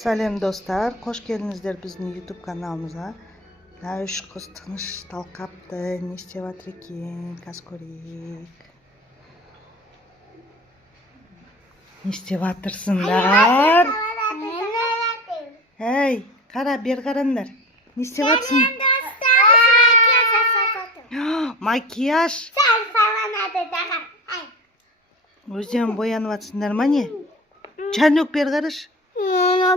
Салем достар, қош келдіңіздер біздің YouTube каналымызға. Мына үш қыз тыныш талқапты, не істеп жатыр екен, қазір көрейік. Не істеп жатырсыңдар? Ей, қара, бер қараңдар. Не істеп жатырсыңдар? Макияж. Өздерің боянып жатсыңдар ма не? Жанок бер қараш. Оны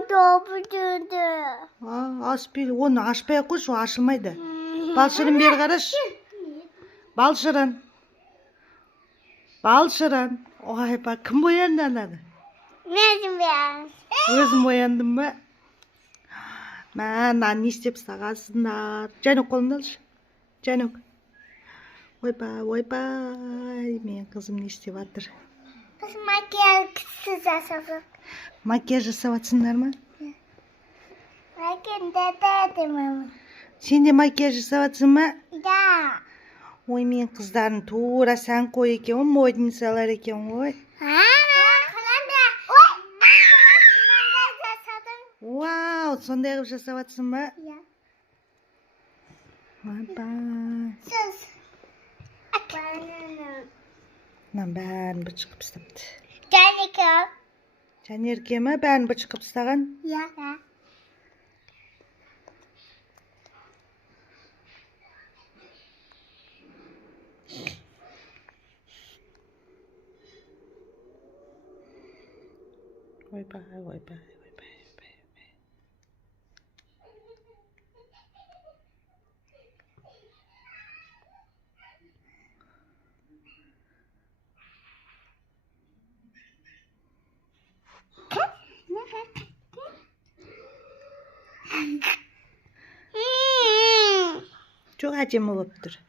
ашпай ақ қойшы, ашылмайды. Балшырын бер қараш. Балшырын. Ой, кім боянды анады? Өзім бояндым ба? Мән, не істеп сағасындар? Жанок қолымды алшы. Жанок. Ойбай, мен қызым не істеп жатыр? Біз макияж жасадық. Макияж жасап жатсыңдар ма? Мама. Сен де макияж жасап жатсың ба? Да. Ой, мен қыздарын тура сән қой екен, модницалар екен ғой. Вау, сондай қылып жасап жатсың ба? Ойбай. Мынан бәрін бір шығып тастапты. Жанерке ма бәрін бір шығып тастаған? Ойбай. Çok әдемі болып тұр.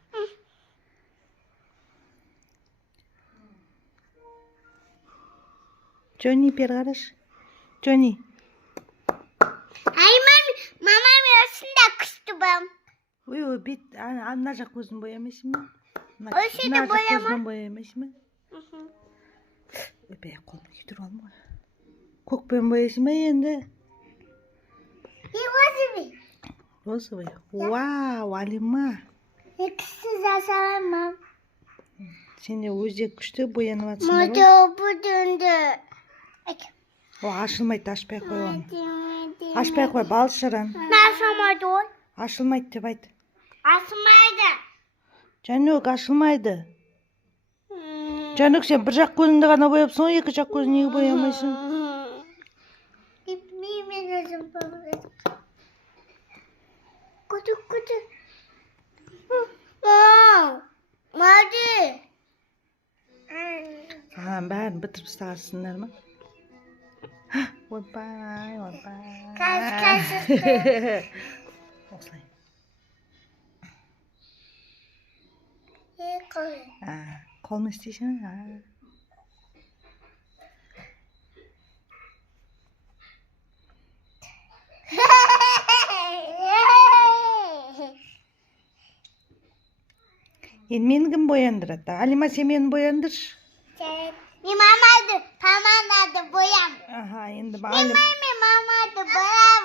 Джонни бер қараш. Джонни. Мамам осында күшті бам. Ой, бет, ана жақ көзін боямайсың ба? Осы да Ана жақ көзін боямайсың ба? Бәй, қолымды кетіріп алма. Көкпен боясың ба енді? Розовый. Вау, Алима. Күшті жасаламам. Сен де өзек күшті боянып жатсың ба? Мұды бұдынды. О, ашылмайды, ашпай қой оны. Ашпай қой, балшырын. Ашылмайды ой. Ашылмайды деп айт. Ашылмайды. Жанок, ашылмайды. Жанок, сен бір жақ көзіңді ғана бояпсың, екі жақ көзін неге боямайсың? Мен өзім бояймын. Күті. Мады. Бәрін бітіріп тастағансыңдар ма? Ойбай. Қасықты. Осылай. Қолын істейсің? Енді мені кім бояндырады? Алима, сен мені бояндыршы. Мен мамады, паманады боям. Енді Мен мамады боям.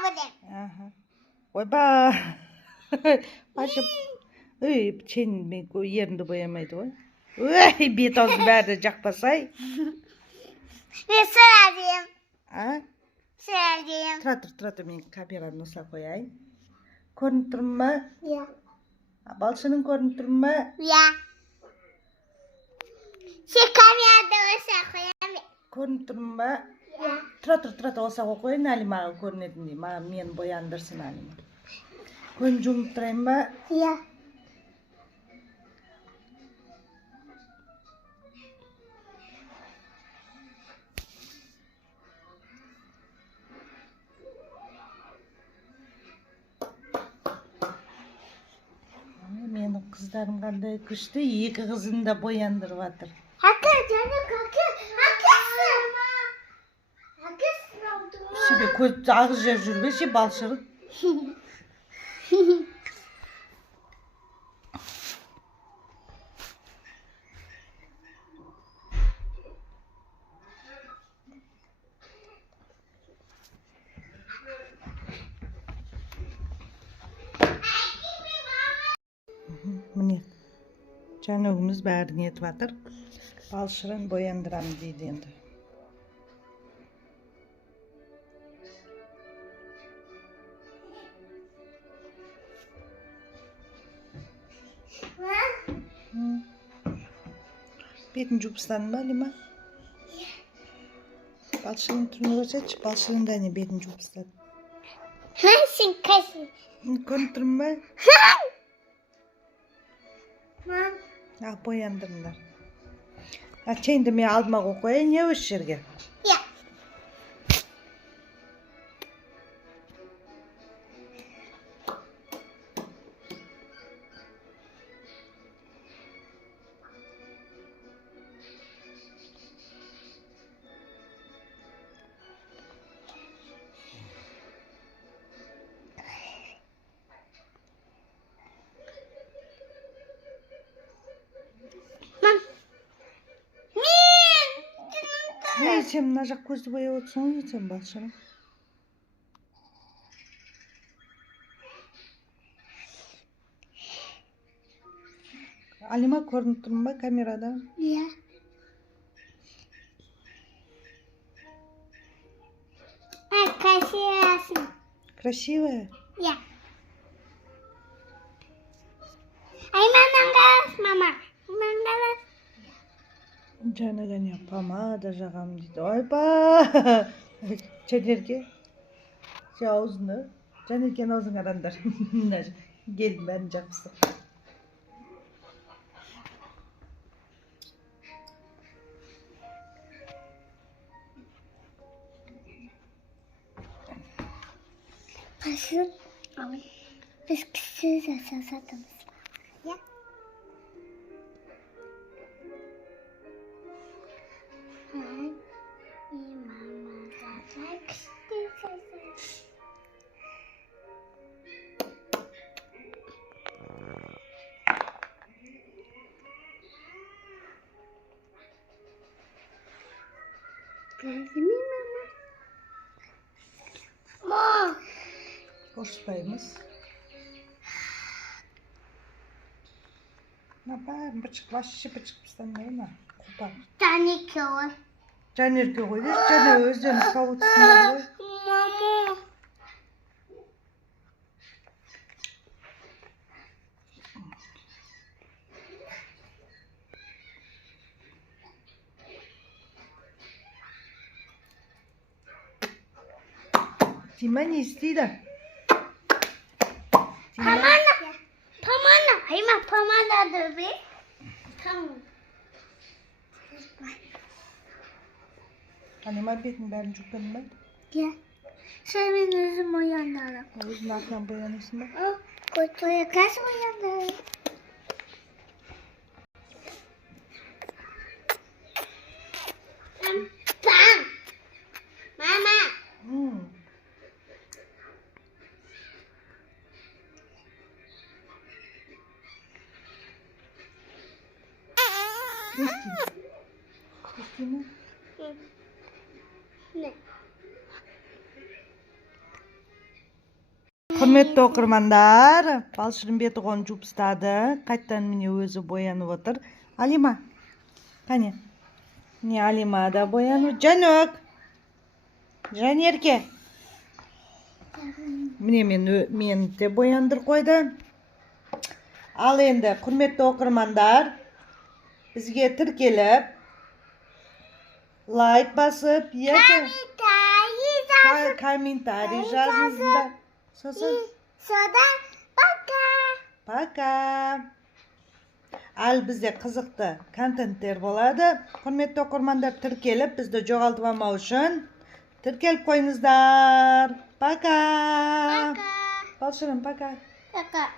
Ойбай. Башым. Ой, сен мен ерінді боямайды ғой. Ой, бет аузы бәрі жақпасай. Мен сұрадым. Тұра тұр, мен камераны ұса қояйын. Көрініп тұрмын ба? Иә. Балшының көрініп тұрмын ба? Иә. Сен камерада ұса қоямын. Көрініп тұрмын ба? Иә. Тұра оса қойын, Алимаға көрінетіндей. Мені бояндырсын Алима. Көзім жұмып тұрайын ба? Иә. Менің қыздарым қандай күшті, екі қызын да бояндырып жатыр. Себе көзді ағыз жер жүрбесе балшырын. Canogimiz bärini yetýatyr. Balşyryň boýandyram diýdi endi. Betini jupsandym Halima? Balşyryň türüni görseçi, balşyryň da ne betini jupsandym. Hansın kaşın? Görüp durma. Mam. Ah, boýandyrlar. Çeýinde men alma goýaýyn ýa öş ýerge. Ya. Mam. Ne ýeçem, najak gözü boýap otsaň ýeçem balşyryň. Halima görünüp durma kamerada. Ya. Kaşıyasın. Красивая. Ya. Ay mangalas mama. Mangalas. Canaga ne pomada jagam diýdi. Oyba. Çenerge. Şauzny. Canergen ağzın arandar. Gel ben japsy. Kaşın. Biz kısız asasatımız. Ya. Ay, mama da kısız. Kızım mama. Ma. Koşpayımız. Ne var? Bıçıklaşı bıçıkmıştan ne var? Kupar. Tane köy. Canerge koydu. Caner özlerini kavutsınlar koy. Mama. Tima ne istedi? Pamana. Pamana. Hayma pamana da bir. Tamam. Halima betin berini çukladın mı? Ya. Sen benim yüzüm uyandı. Ağzın arkadan boyanırsın da. Kutuya kaç uyandı? Pam. Mama. Kristina. Ne? Hürmetli okurmanlar, balşırın beti gonu jupstady. Kaçtan mine özü boyanıp otur. Halima. Hani? Ne Halima da boyanıp? Canok. Canerke. Mine men de boyandır koydum. Al endi hürmetli okurmanlar, bizge tirkelip like basıp комментарий жазыңыздар. Сосын Soda baka. пока. Al bizde kızıkты kontenttер болады. Hürmetli okurmanlar, tirkelip bizde жоғалтып алмау үшін tirkelip koyuңuzдар. Пока. Baka. Balşırım пока. Baka.